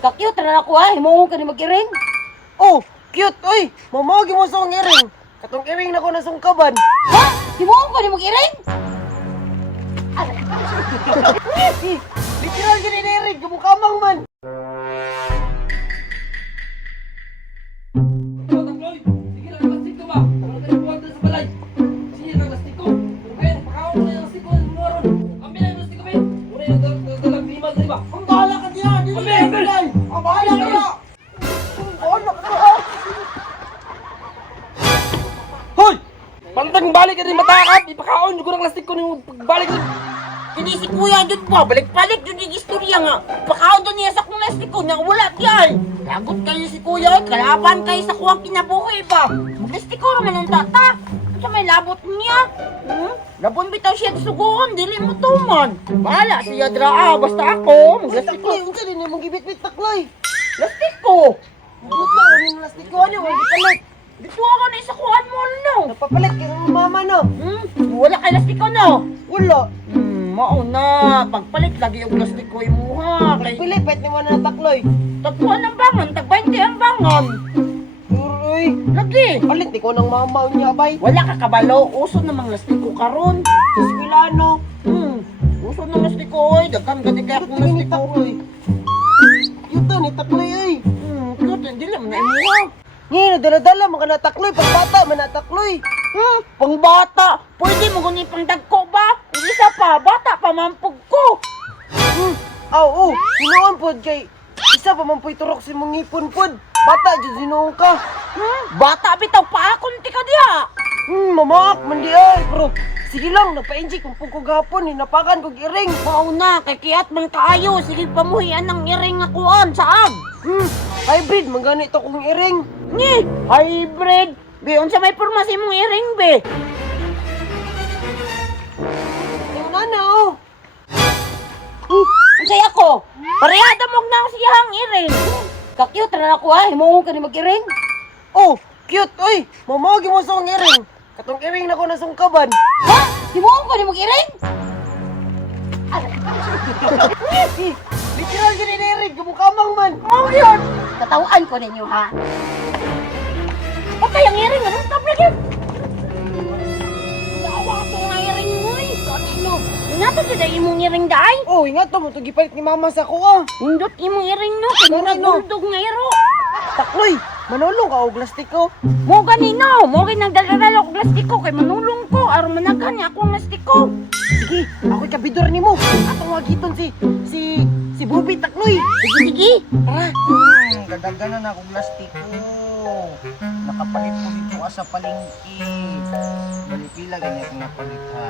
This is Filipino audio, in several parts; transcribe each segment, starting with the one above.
Ka-cute na ako ah, himuhong ka ni mag-iring. Oh, cute, oy. Mamagi mo sa akong iring. Katong iring na ko nasungkaban. Ha? Himuhong ka ni mag-iring? Literal gini na iring, kamukamang man. Ang bahala ka diyan, dili na balay. Ang bahala ka diyan. Ano ka? Hoy! Pantang balik ka din matakap, ipakaon yung kurang lastik ko nung pagbalik ko. Hindi si kuya dyan po, balik-balik dyan yung istorya nga. Pakaon doon niya sa kong lastik ko, nang wala diyan. Lagot kayo si kuya, kalaban kayo sa kuwang kinabuhi ba? Maglastik ko naman ang tata. Sa may labot niya. Labon bitaw siya suguhon, dili mo tuman. Bahala siya draa, basta ako, maglastik ko. Takloy, unsa din mong gibit-bit takloy. Lastik ko. Gut na unin lastik ko ano, wala palit. Dito ako na isa kuhaan mo, no? Napapalit kay mama no. Wala kay lastik ko, no? Wala. Mao na, pagpalit lagi yung plastic ko imuha. Kay Pilipit ni mo na takloy. tagpuan ang bangon, tag-20 ang bangon. Uy, Lagi. palit ni ko ng mama niya bay. Wala ka kabalo, uso namang lastik ko karon. Eskwelano. Uso ng lastik ko, oy. Daghan gani kaya akong lastik ko. takloy. Yuto ni takloy ay. Cute, hindi lang na imuha. Ngayon, dala-dala mga natakloy, pagbata man natakloy. Pang bata, pwede mo guni pang dagko ba? Kung isa pa, bata pa mampug ko. Aw, oh, sinuon pod kay isa pa man po'y turok si mong ipon pod. Bata jud sinuon ka. Bata bitaw pa akong tika diha. Mamaak man di ay, bro. Sige lang, nagpa-enjik kung pugko gapon, hinapakan kog iring. Mao na, kay kiyat man kaayo, sige pamuhian ng iring akuan, saag. Hybrid, mangani to kong iring. Ni, hybrid. Be, unsa may pormasi mong iring, be? Yung nana, oh. Unsay ako? Parehada mo na siyang iring. Ka-cute na ako ah, himuhong ka ni mag-iring. Oh, cute, oy. Mamagi mo sa akong iring. Katong iring na ko nasungkaban. Ha? Himuhong ka ni mag-iring? Literal gini na iring, kamukamang man. Mao yun. Tatawaan ko ninyo ha. Patay ang iring, anong tablet yun? Nawa ko nga iring mo eh. Kanino? Nato dyan ay imong iring daay. Oh, ingat to mo, ito gipalit ni mama sa ko ah. Hindot imong iring no, kay mura Kanino? guldog nga iro. Takloy, manulong ka o plastic ko. Mo ganino, mo ginagdala ko plastiko kay manulong ko aron managhan niya ako ang plastiko. Sige, ako'y kabidor ni mo. Atong wagiton si Bubi Takloy. Sige, sige. Tara. Kadagdanan na akong plastiko. Nakapalit mo dito ka sa palengke. Balipila ganyan kung napalit ha.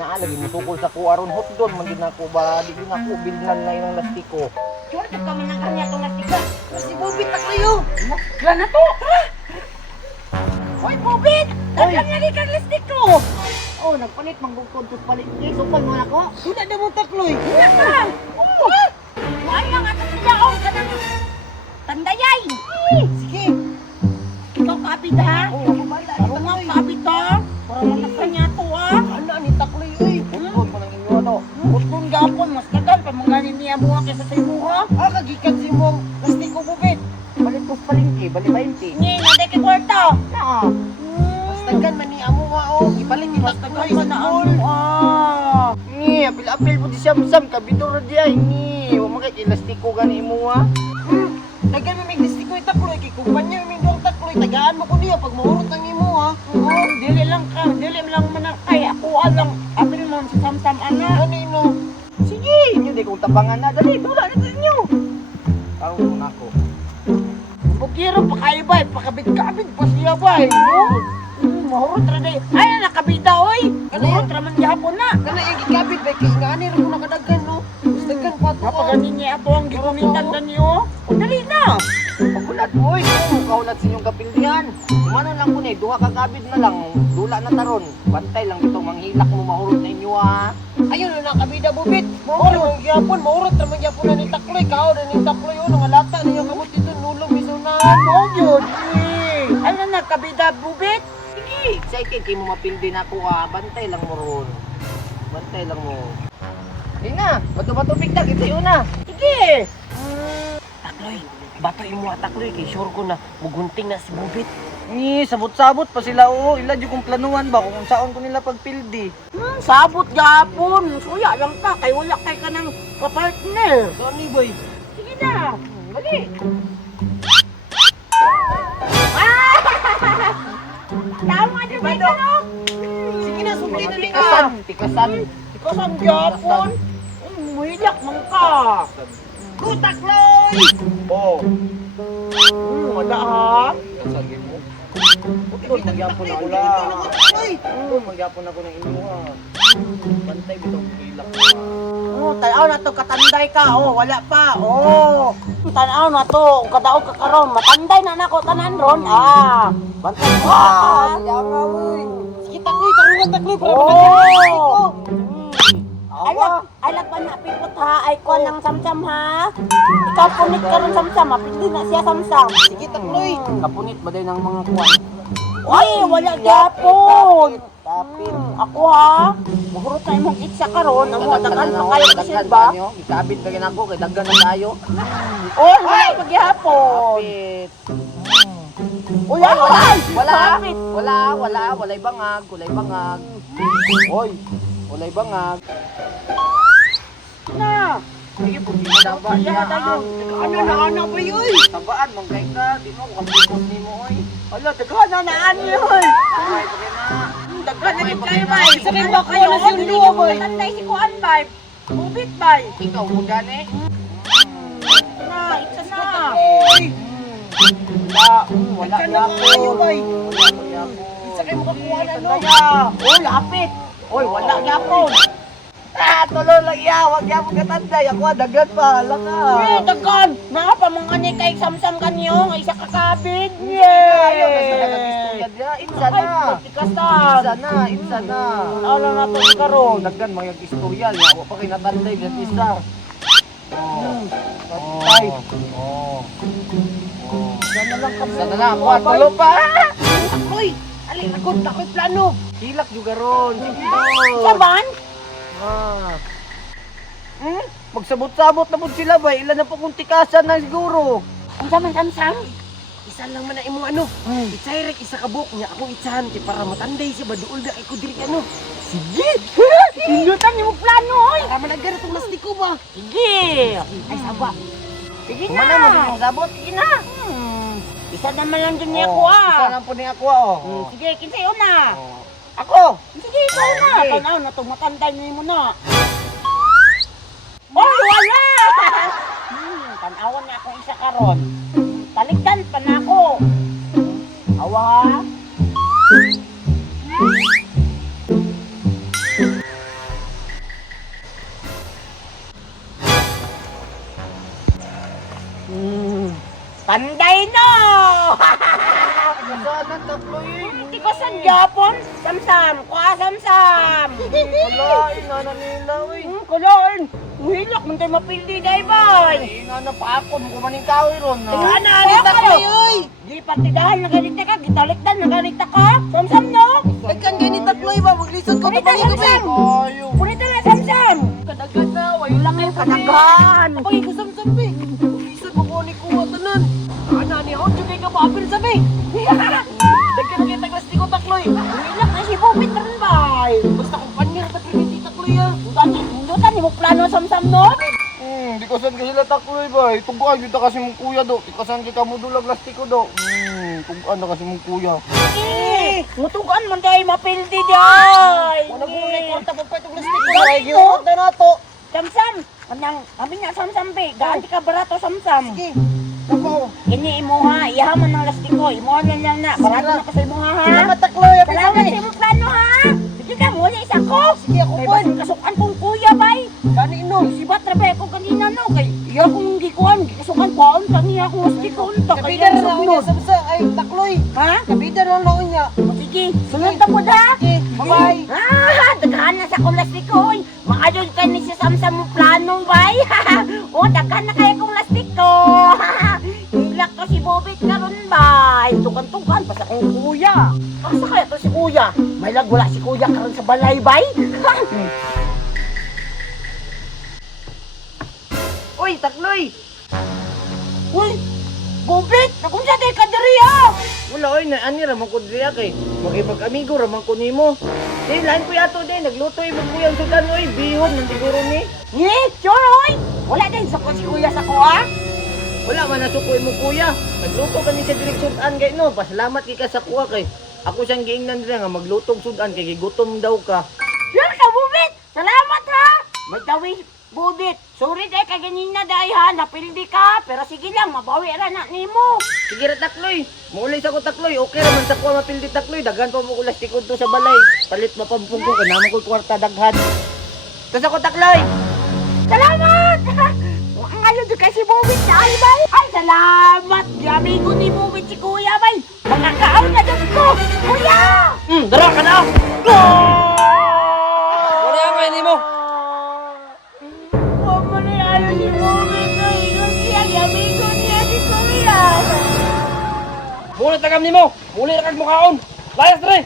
Naalagi mo tukol sa kuaron hotdon. Magin ako ba? Di ko na ako bilnan na yung plastiko. Sure, ka managhan niya itong plastika. Si Bubi Takloy oh. Wala na to. Tara. Hoy, Bobit! Daghan nga rin kang plastiko. Oh, nagpalit manggugkod sa palengke. Supal mo ako. Wala na mo Takloy. Wala ka. Wala nga atas nila ako ka ng tandayay. Sige. Ikaw kapit ha? Oh, ako bala. Ito nga kapit ha? Para managhan niya to ha? Ano ni Takloy oy? Hotdon mo ng inyo ano. Kung gapon, mas kagan pa mga niya buha kaysa sa imo ha? Ah, kagikan si mong plastic ko Bubit. Palit ko sa palengke. Bali 20. Ngayon, naday kay kwarta. Na. Tagan man ni amo nga oh. Ipalit ni Takloy Tagal pa na ang Ni, apil-apil po di siyam-sam. Kabidor di ay. Ni, huwag makikilastiko gani mo ha. Tagan mo may plastic ko Takloy. Kay kumpanya may dong Takloy. Tagaan mo ko niya pag mahurot ang imo ha. Dili lang ka, dili lang manakay. Ako alang, apil mo sa samsam ana. Ano ino? Sige, inyo di kong tabangan na. Dali, dula na inyo. Tarong na ako. Bukiro pa kayo ba? Pakabit-kabit pa siya ba? Mahurot ra day. Ay, nakabida oy. Mahurot ra man gyapon na. Kana yung gigabit ba? Kaya nga nila ko nakadagan no. Dagan pa to. Napaganin niya ato ang gikumitan na niyo. O dali na. Pagulat mo, kaulat sa inyong kapildihan. Umano lang ko na, duha kakabid na lang. Dula na taron. Bantay lang ito, manghilak mo mahurot na inyo ha. Ayun na nakabida Bubit. Mahurot ang gyapon. Mahurot naman gyapon na ni Takloy. Kao na ni Takloy oh. Nangalata na yung kabut dito. Nulong misunan. Mo yun. Ano na kabida bubit? Excited kayo mo mapildi na ako ha. Bantay lang mo ron. Bantay lang mo. Hindi na, bato-bato pigdag, ito yun na. Sige. bato imo atakloy kay sure ko na mugunting na si Bubit. Ni sabot-sabot pa sila oo. Ila jud kong planuhan ba kung saon ko nila pagpildi. Sabot gapon. Suya lang ka. Kay wala kay ka ng kapartner. Gani boy. Sige na. Dali. Tama na ba ito, no? Sige na sumli na ni Tikasan, ka. tikasan. Ikaw sa gapon. Muhilak man ka. Takloy. Oh. Wala ha? Kasagi mo. Utol, magyapon ako la. Magyapon ako ng imo ha. Bantay bitong hilak mo ha. Oh, tanaw na to katanday ka. Oh, wala pa. Oh. Tanaw na to, kadaog ka karon. Matanday na nako tanan ron. Bantay mo. Yanga uy. Sige takloy, takloy para Oh. makagay ko. Ay lag pa na pipot ha. Ay ko ng samsam ha. Ikaw punit ka ron samsam. Mapili na siya samsam. Sige takloy. Kapunit ba day ng mga kuwan? Ay, wala gyapon. Tapin. Ako ha. Mahurot na imong itsa karon. Ang mga dagan pa kayo kasi ba? Ikabit ka rin ako kay daggan na tayo. Oh, wala pagyapon. Kapit. Uy, wala. Walay bangag, walay bangag. Hoy, walay bangag. Na. Ayo po ginadaba niya. Ano ba yun? Tabaan mong kay ka, di mo kapikot nimo oy. Ala, daghan na naan yun. Ay, pagay na. Daghan na yung kayo, bay. Isa rin ba kayo na si Luwa, bay? Tanday si Kuan, bay. Bubit, bay. Ikaw mo gani. Na, itsa na. Wala Ika na kayo, bay. Wala Isa kayo makakuha na no. Oh, lapit. Oy, wala gyapon. tulo lang ya, wag ya mo katanday. Ako dagan pa, laka. Eh, daghan. Na pa mga ni kay samsam kanyo, nga isa ka kabid. Ayaw na sila nag-istorya diya. Itsa Ay, na. tikasan. Itsa na. Ala na to karon. Daggan mga istorya niya. Wa pa kay natanday bisan isa. Ay. Sana lang kami. Sana lang. Kuwan, tulo pa. Takloy. Alin agod, takoy plano. Hilak juga ron. Sige doon. Saban? Magsabot-sabot na po sila ba? Ilan na po kung tikasan na siguro. Ang saman samsam? Isa lang man na imo ano. Itsay rek isa ka buok niya akong itsahan kay para matanday siya ba duol na kay ko diri ano. Sige. Indutan niyo mo plano, oy. Para malagyan itong plastiko ba. Sige. Ay, saba. Sige na. Kumana mo sa sabot. Sige na. Isa naman lang din niya ko, Isa lang po niya ako oh. Sige, kinsayo na. Ako! Sige, ikaw na. Sige. Tanaw na itong matantay niyo mo na. Oh, wala! Tanawan na akong isa karon. Talikdan pa na ako. Awa ha? Panday no! Sana takloy. Hindi ko sa Japon. Samsam. Kuha samsam. Wala, inana nila uy. Kuloon. Uhilak, man tayo mapildi day bay. Inana pa ako, mo kumaning kahoy ron. Tingana, alita ko. Di patidahan, naganita ka. Gitalikdan, naganita ka. Samsam no? Dagkan ganit takloy ba maglisod ko Kunita pa samsam. Ayo. Kunita na samsam. Kadaghan na, way lang kayo Kanagan. Ako yung kusam-sam be. Lisod mo ko ni kuha tanan. Ana ni hot jud kay ka papir sabi. Dagkan na kay plastiko takloy. Uhilak na si Bubit rin bay. Basta kung panir ta kini takloy ah. Indutan, mo plano samsam no? Di kasan ka sila takloy ba? Tuguan yun kasi mong kuya do. Di kasan ka mo dulag lastiko do. Tuguan na kasi mong kuya. Eh, mutugan man tayo mapildi day. Wala ko na kwarta pa itong plastiko. Ganito. Ay giot na nato. Samsam. Anang, kami nga samsam be. Gaanti ka barato samsam. Sige. Ako. Ini imo ha, iyaman ng lastiko. Imo lang na. Barato na kasi mo ha. Salamat takloy. Salamat sa imong plano ha. Sige ka mo, isa ko. Sige ako Kay po. basing kasukan kong kuya bay. Gani no. Sibat rabe ako kanina no. Kay iya kong gikuan. Kasukan paon kaniya akong lastiko. Unta Kabida na lang niya sa ay takloy. Ha? Kabida na lang niya. Sige, sunod na po da. Sige. Bye. Daghan na sa akong lastiko. Oy. Maayod ka ni si Samsam mo plano bay. Daghan na kaya kong lastiko. Hilak to si Bobit karon bay. Tukan-tukan pa sa akong kuya. Asa kaya to si kuya? May wala si kuya karon sa balay bay. Uy, takloy. Uy, Wala oy na ani ra man ko diriya kay mag-amigo ra man ko nimo. Di lain ko yato din nagluto mo kuya sudan oy bihon man siguro ni. Sure, oy! Wala din sa si kuya sa kuha. Wala man nasukoy mo kuya. Nagluto kani sa direksyon kay no. Pasalamat kay ka sa kuha kay ako siyang giingnan diri nga maglutong sudan kay gigutom daw ka. Sure ka, Bubit! Salamat ha! May tawi, Bubit. Sorry day ka ganina day ha. Napildi ka. Pero sige lang, mabawi ra na nimo. Sige ra takloy. Maulay sa ko takloy. Okay ra man sa kuha mapildi takloy. Daghan pa mo ko lastikod to sa balay. Palit mapampung ko kanamo ko kwarta daghan. Tas ako takloy. Salamat! Ngayon doon kay si Bubit na albay. Ay, salamat! Amigo ni Bubit si Kuya, bay. Mga kaaw na doon ko. Kuya! Dara ka na. Wala ka ni mo. Huwag mo na ayaw si Bubit. Ay, siya, amigo niya si Kuya. Muli tagam nimo. Muli ra kag mukhaon. Layas dre.